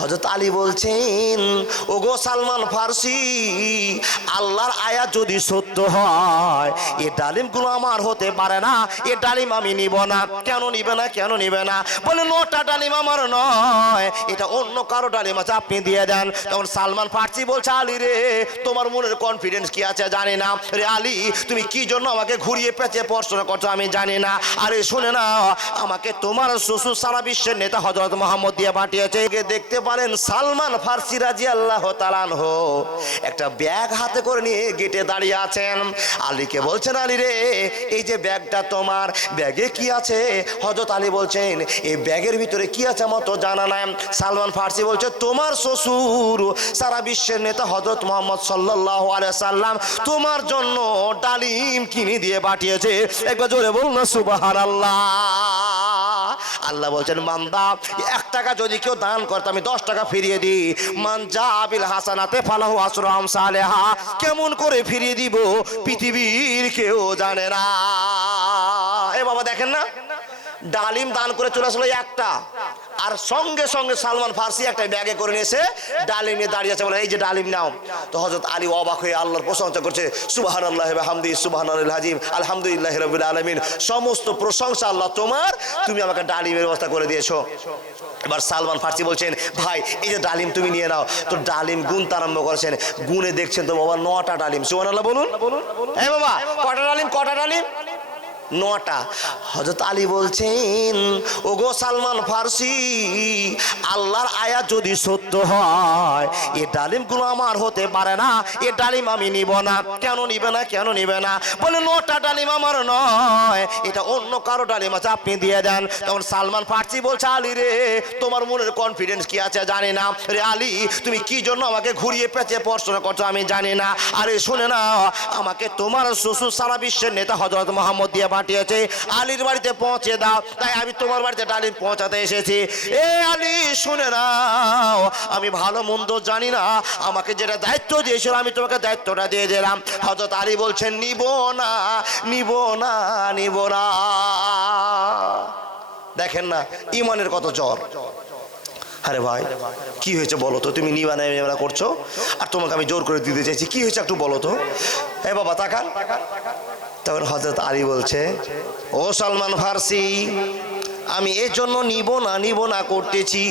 হযরত আলী বলছেন, ওগো সালমান ফার্সি, আল্লাহর আয়াত যদি সত্য হয় এ ডালিমগুলো আমার হতে পারে না, এ ডালিম আমি নিব না। কেন নিবে না? কেন নিবে না? বলে 9টা ডালিম আমার নয়, এটা অন্য কারো ডালিম আছে, আপনি দিয়ে দেন। তখন সালমান ফার্সি বলছে, আলী রে, তোমার মনের কনফিডেন্স কি আছে জানি না রে আলী, তুমি কি জন্য আমাকে ঘুরিয়ে পেঁচিয়ে প্রশ্ন করছো আমি জানি না। আরে শুনে না, আমাকে তোমার শ্বশুর সারা বিশ্বের নেতা হযরত মুহাম্মদ দিয়ে পাঠিয়েছে। দেখতে পারেন সালমান ফার্সি রাদিয়াল্লাহু তাআলা আনহু একটা ব্যাগ হাতে করে নিয়ে গেটে দাঁড়িয়ে আছেন। আলীকে বলছেন, আলী রে, এই যে ব্যাগটা তোমার, ব্যাগে কি আছে? হযরত আলী বলছেন, এই ব্যাগের ভিতরে কি আছে আমার তো জানা নাই। সালমান ফার্সি বলছে, তোমার শ্বশুর সারা বিশ্বের নেতা হযরত মুহাম্মদ সাল্লাল্লাহু আলাইহি সাল্লাম তোমার জন্য ডালিম কিনে দিয়ে পাঠিয়েছে। একবার জোরে বলুন না সুবহানাল্লাহ। আল্লাহ বলছেন, বান্দা 1 টাকা যদি কেউ দান করে আমি 10 টাকা ফিরিয়ে দিই। মান জাবিল হাসানাতে ফালাহু আসরু আমসালিহা। কেমন করে ফিরিয়ে দিব পৃথিবীর কেউ জানে না। এ বাবা দেখেন না, ডালিম দান করে চলে আসলো একটা, আর সঙ্গে সঙ্গে সালমান ফার্সি একটা ব্যাগে করে নিয়েছে ডালিম নিয়ে দাঁড়িয়ে আছে, বলে এই যে ডালিম নাও। তো হযরত আলী অবাক হয়ে আল্লাহর প্রশংসা করছে, সুবহানাল্লাহি ওয়া বিহামদিহি সুবহানাল আযীম আলহামদুলিল্লাহি রাব্বিল আলামিন, সমস্ত প্রশংসা আল্লাহ তোমার, তুমি আমাকে ডালিমের ব্যবস্থা করে দিয়েছো। এবার সালমান ফার্সি বলছেন, ভাই এই যে ডালিম তুমি নিয়ে নাও। তো ডালিম গুনতে আরম্ভ করেছেন, গুনে দেখছেন তো বাবা 9টা ডালিম। সুবহানাল্লাহ বলুন। এই বাবা কটা ডালিম? কটা ডালিম? 9টা। হযরত আলী বলছেন, ওগো সালমান ফার্সি, আল্লাহর আয়াত যদি সত্য হয় এ ডালিমগুলো আমার হতে পারে না, এ ডালিম আমি নিব না। কেন নিবে না? কেন নিবে না? বলে 9টা ডালিম আমার নয়, এটা অন্য কারো ডালিম আছে, আপনি দিয়ে দেন। তখন সালমান ফার্সি বলছে, আলী রে, তোমার মনের কনফিডেন্স কি আছে জানি না রে আলী, তুমি কি জন্য আমাকে ঘুরিয়ে পেঁচিয়ে প্রশ্ন করছো আমি জানি না। আরে শুনে না, আমাকে তোমার শ্বশুর সারা বিশ্বের নেতা হযরত মুহাম্মদ দিয়ে পাঠিয়েছে, আলীর বাড়িতে পৌঁছে দাও, তাই আমি তোমার বাড়িতে ডালিম পৌঁছাতে এসেছি। এ আলী শুনে নাও, আমি ভালো মন্দ জানি না, আমাকে যেটা দায়িত্ব দিয়েছিল আমি তোমাকে দায়িত্বটা দিয়ে দিলাম। হযরত আলী বলছেন, নিব না, নিব না, নিব না। দেখেন না ইমানের কত জ্বর। আরে ভাই কি হয়েছে বলো তো, তুমি নিবা না করছো, আর তোমাকে আমি জোর করে দিতে চাইছি, কি হয়েছে একটু বলো তো। এ বাবা তাকান। তখন হযরত আলী বলছে, ও সালমান ফার্সি, আমি এর জন্য নিব না করতেছি,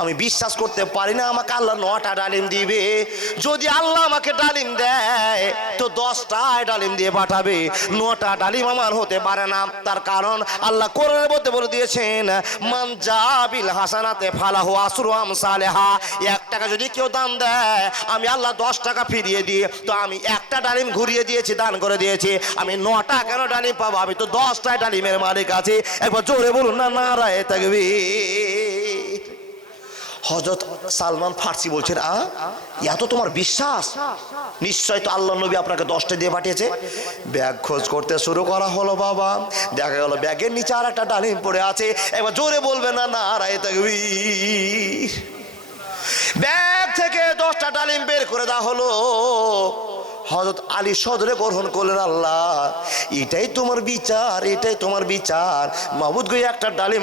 আমি বিশ্বাস করতে পারি না আমাকে আল্লাহ 9টা ডালিম দিবে। যদি আল্লাহ আমাকে ডালিম দেয় তো 10টায় ডালিম দিয়ে পাঠাবে, 9টা ডালিম আমার হতে পারে না। তার কারণ আল্লাহ কোরআনের মধ্যে বলে দিয়েছেন, মান জাবিল হাসানাতে ফালাহু আসরু আমসালিহা। 1 টাকা যদি কেউ দান দেয় আমি আল্লাহ 10 টাকা ফিরিয়ে দিই। তো আমি একটা ডালিম ঘুরিয়ে দিয়েছি, দান করে দিয়েছি, আমি 9টা কেন ডালিম পাবো? আমি তো 10টায় ডালিমের মালিক আছি। একবার জোরে বলুন না নারায়ে তাকবীর। হযরত সালমান ফার্সি বলছেন, এত তোমার বিশ্বাস? নিশ্চয় তো আল্লাহ নবী আপনাকে 10টা দিয়ে পাঠিয়েছে। ব্যাগ খোঁজ করতে শুরু করা হলো বাবা, দেখা গেল ব্যাগের নিচে আর একটা ডালিম পড়ে আছে। এবার জোরে বলবে না নারায়ে তাকবীর। ব্যাগ থেকে 10টা ডালিম বের করে দেওয়া হলো। হযরত আলী সদরে গ্রহণ করলেন, আল্লাহ এটাই তোমার বিচার, এটাই তোমার বিচার। মাবুদ গো, একটা ডালিম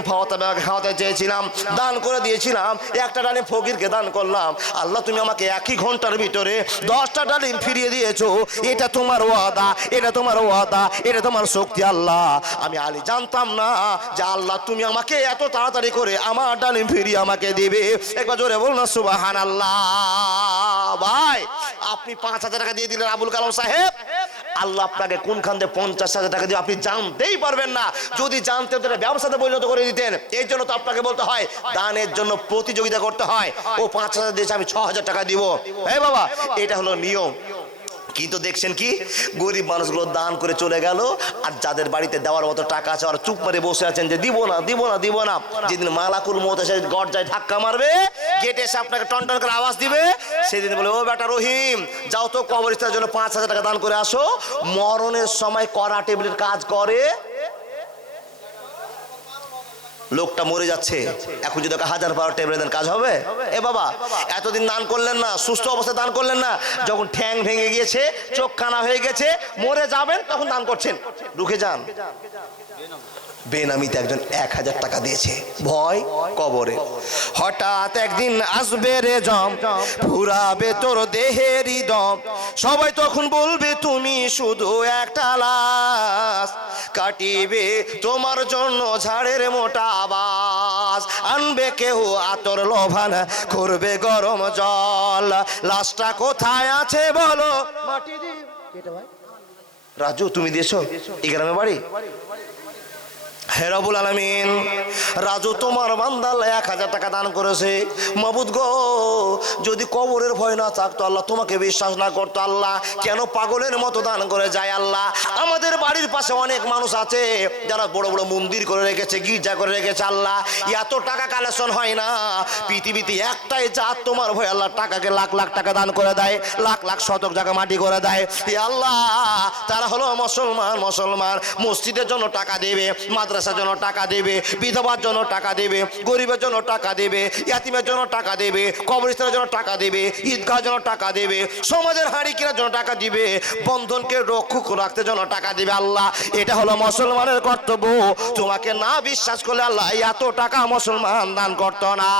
খাওয়াতে চেয়েছিলাম, দান করে দিয়েছিলাম, একটা ডালিম ফকিরকে দান করলাম, আল্লাহ তুমি আমাকে 1 ঘন্টার ভিতরে 10টা ডালিম ফিরিয়ে দিয়েছো। এটা তোমার ওয়াদা, এটা তোমার ওয়াদা, এটা তোমার শক্তি। আল্লাহ আমি আলী জানতাম না যে আল্লাহ তুমি আমাকে এত তাড়াতাড়ি করে আমার ডালিম ফিরিয়ে আমাকে দিবে। একবার জোরে বলুন না সুবহানাল্লাহ। ভাই আপনি 5000 টাকা দিয়ে দিলেন আবুল কালাম সাহেব, আল্লাহ আপনাকে কোনখান থেকে 50,000 টাকা দিয়ে আপনি জানতেই পারবেন না। যদি জানতেন তো ব্যবসাতে পরিণত করে দিতেন। এই জন্য তো আপনাকে বলতে হয় দানের জন্য প্রতিযোগিতা করতে হয়। ও 5,000 দিয়েছে, আমি 6,000 টাকা দিব। এই বাবা এটা হলো নিয়ম। কিন্তু দেখছেন কি, গরিব মানুষগুলো দান করে চলে গেল, আর যাদের বাড়িতে দেওয়ার মতো টাকা আছে আর চুপ করে বসে আছেন যে দিব না, দিব না, দিব না। যেদিন মালাকুল মউত এসে গর্জায় ধাক্কা মারবে, গেটে এসে আপনাকে টনটন করে আওয়াজ দিবে, সেদিন বলে, ও বেটা রহিম, যাও তো কবরস্থানের জন্য 5,000 টাকা দান করে আসো। মরণের সময় কড়া টেবিলের কাজ করে। লোকটা মরে যাচ্ছে, এখন যদি 1000 টেবিলে দেন কাজ হবে? এ বাবা এতদিন দান করলেন না, সুস্থ অবস্থায় দান করলেন না, যখন ঠ্যাং ভেঙে গিয়েছে, চোখ কানা হয়ে গেছে, মরে যাবেন তখন দান করছেন। রুখে যান। বেনামিতে একজন 1000 টাকা দিয়েছে, ভয় কবরে। হঠাৎ একদিন আসবে রে জম, ফুরাবে তোর দেহেরই দম, সবাই তখন বলবে তুমি শুধু একটা লাশ, কাটিবে তোমার জন্য ঝাড়ের মোটা আবাস, আনবে কেউ আতর লোভান, করবে গরম জল, লাশটা কোথায় আছে বলো মাটি দিয়ে। রাজু তুমি দিয়েছো এই গ্রামে বাড়ি? হে রব্বুল আলামিন, রাজু তোমার বান্দা 1000 টাকা দান করেছে। মাবুদ গো, যদি কবরের ভয় না থাকতো আল্লাহ, তোমাকে বিশ্বাস না করতো আল্লাহ, কেন পাগলের মতো দান করে যায় আল্লাহ? আমাদের বাড়ির পাশে অনেক মানুষ আছে যারা বড় বড় মন্দির করে রেখেছে, গির্জা করে রেখেছে আল্লাহ, এত টাকা কালেকশন হয় না। পৃথিবীতে একটাই জাত তোমার ভয় আল্লাহ, টাকাকে লাখ লাখ টাকা দান করে দেয়, লাখ লাখ শতক জায়গা মাটি করে দেয়। আল্লাহ, তারা হলো মুসলমান। মুসলমান মসজিদের জন্য টাকা দেবে, মাদ্রাসার জন্য টাকা দেবে, বিধবার জন্য টাকা দেবে, গরিবের জন্য টাকা দেবে, ইয়াতিমের জন্য টাকা দেবে, কবরস্থানের জন্য টাকা দেবে, ঈদগাহের জন্য টাকা দেবে, সমাজের হাঁড়ি কেনার জন্য টাকা দিবে, বন্ধনকে রক্ষক রাখতে জন্য টাকা দিবে। আল্লাহ, এটা হলো মুসলমানের কর্তব্য। তোমাকে না বিশ্বাস করলে আল্লাহ এত টাকা মুসলমান দান করতো না।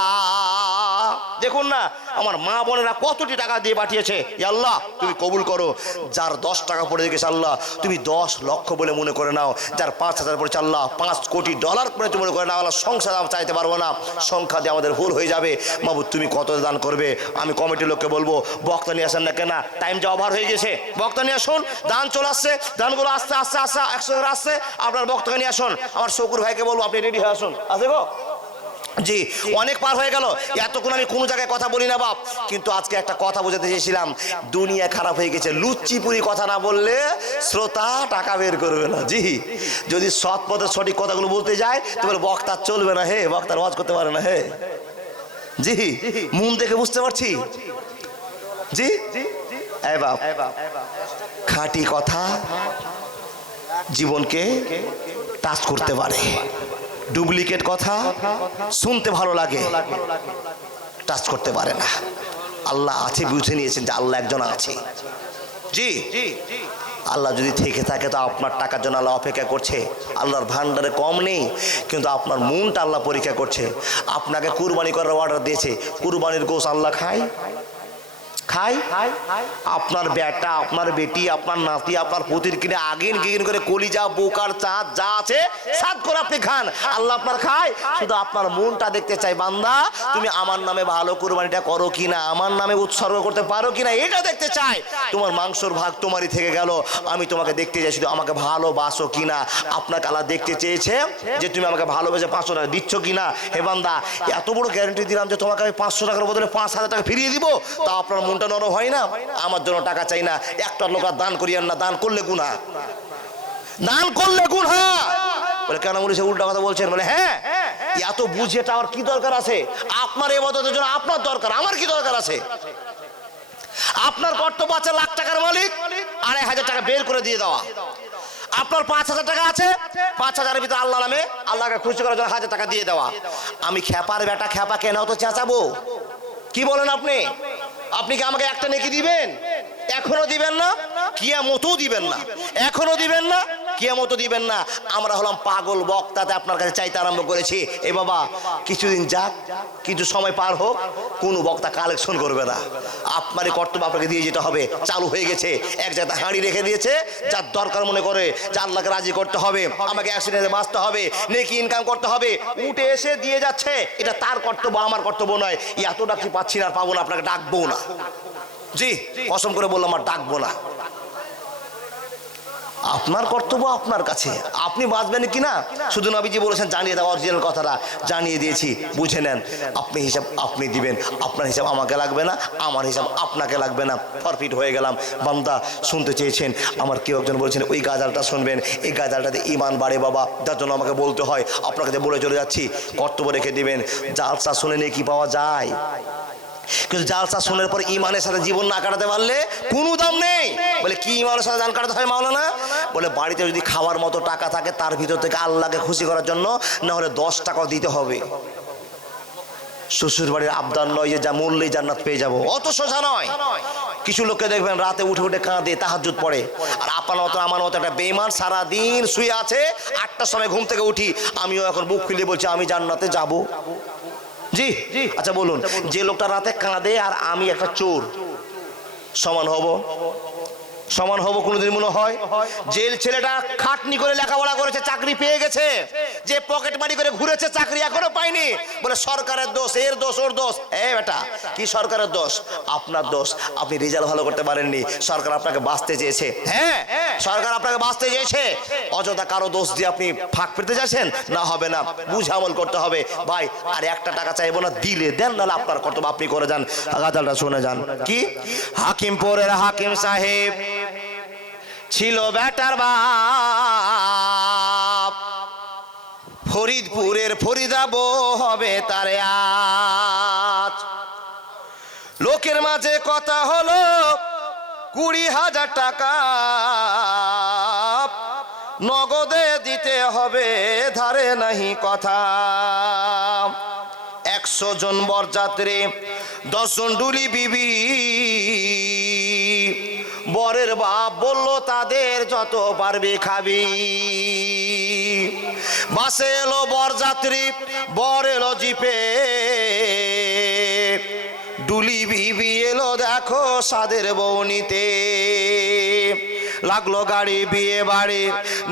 দেখুন না আমার মা বোনেরা কতটি টাকা দিয়ে পাঠিয়েছে। আল্লাহ তুমি কবুল করো। যার 10 টাকা পড়ে গেছে আল্লাহ তুমি 10 লক্ষ বলে মনে করে নাও, যার 5000 পড়েছে আল্লাহ 5 কোটি ডলার করে তুমি মনে করে নাও। আল্লাহ সংখ্যা চাইতে পারবো না, সংখ্যা দিয়ে আমাদের ভুল হয়ে যাবে। মাবুদ তুমি কত দান করবে আমি কমিটির লোককে বলবো, বক্তা নিয়ে আসেন না কেন, টাইম যা ওভার হয়ে গেছে, বক্তা নিয়ে আসুন। দান চলে আসছে, দানগুলো আস্তে আস্তে আস্তে 100 করে আসছে, আপনার বক্তাকে নিয়ে আসুন। আমার শকুর ভাইকে বলবো আপনি রেডি হয়ে আসুন। আছে গো জি, অনেক পার হয়ে গেল, এতক্ষণ আমি কোনো জায়গায় কথা বলি না বাপ, কিন্তু আজকে একটা কথা বোঝাতে চেয়েছিলাম। দুনিয়া খারাপ হয়ে গেছে, লুচ্চিপুরি কথা না বললে শ্রোতা টাকা বের করবে না। জি, যদি সৎ পথে সঠিক কথাগুলো বলতে যায় তোমার বক্তা চলবে না, হে বক্তার ওয়াজ করতে পারে না। হে জি, মন দেখে বুঝতে পারছি। জি এই বাপ, খাঁটি কথা জীবনকে টাচ করতে পারে, ডুপ্লিকেট কথা শুনতে ভালো লাগে, টাচ করতে পারে না। আল্লাহ আছে, বুঝে নিয়েছেন যে আল্লাহ একজন আছে। জি, আল্লাহ যদি থেকে থাকে তো আপনার টাকার জন্য আল্লাহ অপেক্ষা করছে। আল্লাহর ভান্ডারে কম নেই, কিন্তু আপনার মনটা আল্লাহ পরীক্ষা করছে। আপনাকে কুরবানি করার অর্ডার দিয়েছে, কুরবানির গোশ আল্লাহ খায় খাই, আপনার বেটা, আপনার বেটি, আপনার নাতি, আপনার পুতির কিনে আগিন গিগিন করে কলিজা বোকার চাঁদ যা আছে সাদ করে আপনি খান, আল্লাহ আপনার খায়। শুধু আপনার মনটা দেখতে চাই, বান্দা তুমি আমার নামে ভালো কুরবানিটা করো কিনা, আমার নামে উৎসর্গ করতে পারো কিনা, এটা দেখতে চাই। তোমার মাংসর ভাগ তোমারই থেকে গেল, আমি তোমাকে দেখতে চাই শুধু আমাকে ভালোবাসো কিনা। আপনাকে আল্লাহ দেখতে চেয়েছে যে তুমি আমাকে ভালোবেসে 500 টাকা দিচ্ছ কিনা। হে বান্দা, এত বড় গ্যারান্টি দিলাম যে তোমাকে আমি 500 টাকার বদলে 5000 টাকা ফিরিয়ে দিব, তা আপনার মনটা নরম হয় না? আমার জন্য টাকা চাই না, একটা লোক দান করিয়েন না, দান করলে গুনাহ, দান করলে গুনাহ। বলে কেন বলেছে উল্টা কথা বলছেন? বলে হ্যাঁ, এত বুঝে টাওয়ার কি দরকার আছে? আপনার ইবাদতের জন্য আপনার দরকার, আমার কি দরকার আছে? আপনার কর্তব্য আছে লাখ টাকার মালিক 2500 টাকা বের করে দিয়ে দেওয়া। আপনার 5000 টাকা আছে, 5000-এর ভিতরে আল্লাহ নামে আল্লাহকে খুশি করার জন্য 1000 টাকা দিয়ে দেওয়া। আমি খেপার বেটা, খেপা কেন তো চেঁচাবো? কি বলেন আপনি? আপনি কি আমাকে একটা নেকি দিবেন? এখনো দিবেন না, কিয়ামতও দিবেন না, এখনো দিবেন না, কিয়ামতও দিবেন না। আমরা হলাম পাগল বক্তাতে আপনার কাছে চাইতে আরম্ভ করেছি। এ বাবা কিছুদিন যাক, কিছু সময় পার হোক, কোনো বক্তা কালেকশন করবে না। আপনারই কর্তব্য আপনাকে দিয়ে যেতে হবে। চালু হয়ে গেছে, এক জায়গায় হাঁড়ি রেখে দিয়েছে, যার দরকার মনে করে যে আল্লাহকে রাজি করতে হবে, আমাকে অ্যাক্সিডেন্টে বাঁচতে হবে, নেকি ইনকাম করতে হবে, উঠে এসে দিয়ে যাচ্ছে। এটা তার কর্তব্য, আমার কর্তব্য নয়। এতটা কি পাচ্ছি না, পাবো না, আপনাকে ডাকবো না। জি, কসম করে বললাম আর ডাকবো না। আপনার কর্তব্য আপনার কাছে, আপনি বাঁচবেন কিনা শুধু নবীজি বলেছেন জানিয়ে দাও, অরিজিনাল কথাটা জানিয়ে দিয়েছি, বুঝে নেন। আপনি হিসাব আপনি দিবেন, আপনার হিসাব আমাকে লাগবে না, আমার হিসাব আপনাকে লাগবে না, ফরফিট হয়ে গেলাম। বান্দা শুনতে চেয়েছেন, আমার কেউ একজন বলছেন ওই গাজালটা শুনবেন, এই গাজালটাতে ঈমান বাড়ে বাবা, যার জন্য আমাকে বলতে হয়। আপনাকে বলে চলে যাচ্ছি, কর্তব্য রেখে দিবেন। জালসা শুনে নিয়ে কি পাওয়া যায়? কিন্তু জালসা শোনার পর ইমানের সাথে জীবন না কাটাতে পারলে কোনো দাম নেই। বলে কি ইমানের সাথে দান কাটাতে হয় মাওলানা? বলে বাড়িতে যদি খাওয়ার মতো টাকা থাকে তার ভিতর থেকে আল্লাহকে খুশি করার জন্য না হলে 10 টাকাও দিতে হবে। শ্বশুর বাড়ির আবদার নয় যে যা মূল্যে জান্নাত পেয়ে যাব, অত সোজা নয়। কিছু লোককে দেখবেন রাতে উঠে উঠে কাঁদে, তাহাজ্জুদ পড়ে। আর আপনার মতো আমার মতো একটা বেঈমান সারাদিন শুয়ে আছে, 8টার সময় ঘুম থেকে উঠি, আমিও এখন বুক খুলে বলছি আমি জান্নাতে যাব। জি আচ্ছা বলুন, যে লোকটা রাতে কাঁদে আর আমি একটা চোর, সমান হব? সমান হব কোনোদিন মনে হয়? যে ছেলেটা খাটনি করে লেখাপড়া করেছে, চাকরি পেয়ে গেছে, যে পকেট মারি করে ঘুরেছে, চাকরি এখনো পায়নি, বলে সরকারের দোষ, এর দোষ, ওর দোষ। এ বেটা, কি সরকারের দোষ? আপনার দোষ। আপনি রেজাল্ট ভালো করতে পারেননি, সরকার আপনাকে বাঁচতে চেয়েছে। হ্যাঁ, সরকার আপনাকে বাঁচতে চেয়েছে। অযথা কারো দোষ দিয়ে আপনি ফাঁক পেতে যাচ্ছেন না, হবে না, বুঝে আমল করতে হবে। ভাই আর একটা টাকা চাইবো না, দিলে দেন, নাহলে আপনার কর্তব্য আপনি করে যান। গাজালটা শুনে যান। কি? হাকিমপুরের হাকিম সাহেব ছিল বেটার বাপ, ফরিদপুরের ফরিদাবো হবে তারে আজ। লোকের মাঝে কথা হলো 20,000 টাকা নগদে দিতে হবে, ধারে নাহি কথা। 100 জন বরযাত্রী, 10 জন ডুলি বিবি। বরের বাপ বলল তাদের যত পারবি খাবি। বাসে এলো বরযাত্রী, বর এলো জিপে, ডুলি বিবি এলো দেখো সাদের বউনিতে। লাগলো গাড়ি, বিয়ে বাড়ি,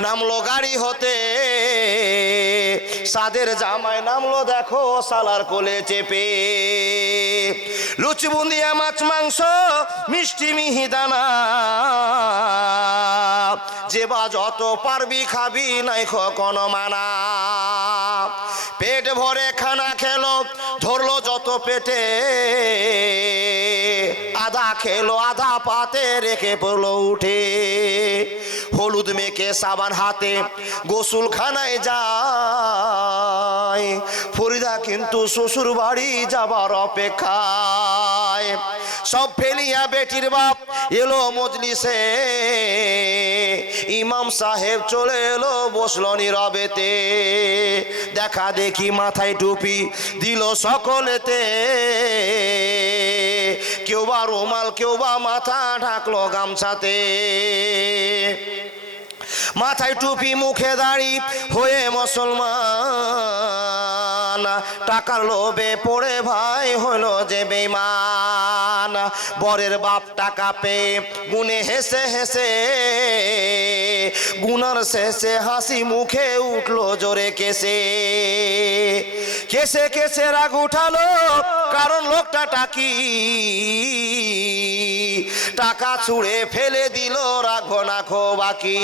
নামলো গাড়ি হতে, সাদের জামাই নামলো দেখো সালার কোলে চেপে। লুচি বুন্দিয়া, মাছ মাংস, মিষ্টি মিহিদানা, যে বা যত পারবি খাবি, নাই কোনো মানা। পেট ভরে খানা খেলো, ধরলো যত পেটে, আধা খেলো আধা পাতে রেখে পড়লো উঠে। হলুদ মেখে সাবান হাতে গোসল খানায় যায়, ফরিদা কিন্তু শ্বশুর বাড়ি যাবার অপেক্ষায়। সব ফেলিয়া বেটির বাপ এলো মজলিসে, ইমাম সাহেব চলে এলো, বসলো নীরবেতে। দেখা দেখি মাথায় টুপি দিল সকলেতে, কেউ বা রুমাল, কেউ বা মাথা ঢাকলো গামছাতে। মাথায় টুপি, মুখে দাড়ি, হয়ে মুসলমান, টাকার লোভে পড়ে ভাই হলো যে বেঈমান। বরের বাপ টাকা পেয়ে গুনে হেসে হেসে, গুনার শেষে হাসি মুখে উঠলো জোরে কেসে। কেসে কেসে রাগ উঠালো, কারণ লোকটা টাকি, টাকা ছুঁড়ে ফেলে দিল, রাখো না খো বাকি।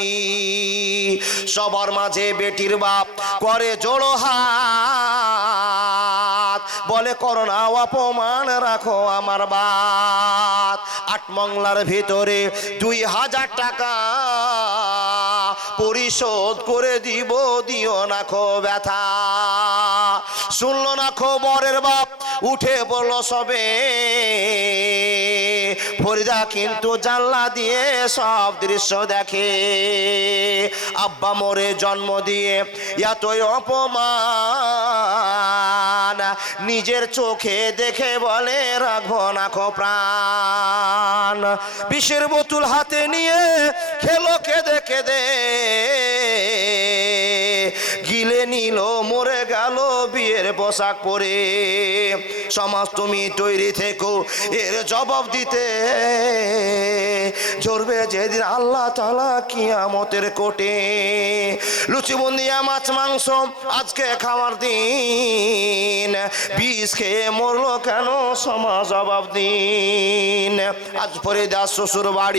সবার মাঝে বেটির বাপ করে জোড়ো হাত, বলে করোনা অপমান, রাখো আমার বাত। 8 মংলার ভিতরে 2,000 টাকা পরিশোধ করে দিব, দিও না খো ব্যথা। শুনলো না খো বরের বাপ, উঠে বলল সবে, ফরিদা কিন্তু জানলা দিয়ে সব দৃশ্য দেখে। আব্বা মোরে জন্ম দিয়ে এতই অপমান, নিজের চোখে দেখে বলে রাখবো না খো প্রাণ। বিষের বোতল হাতে নিয়ে খেলো কেঁদে কেঁদে, গিলে নিল মরে গেল বিয়ের পোশাক পরে। সমাজ তুমি তৈরি থেকো এর জবাব দিতে, ঝরবে যেদিন আল্লাহ তাআলা কিয়ামতের কোটে। লুচি বুন্দিয়া, মাছ মাংস আজকে খাওয়ার দিন, বিষ খেয়ে মরলো কেন সমাজ জবাব দিন। আজ ফরিদা শ্বশুর বাড়ি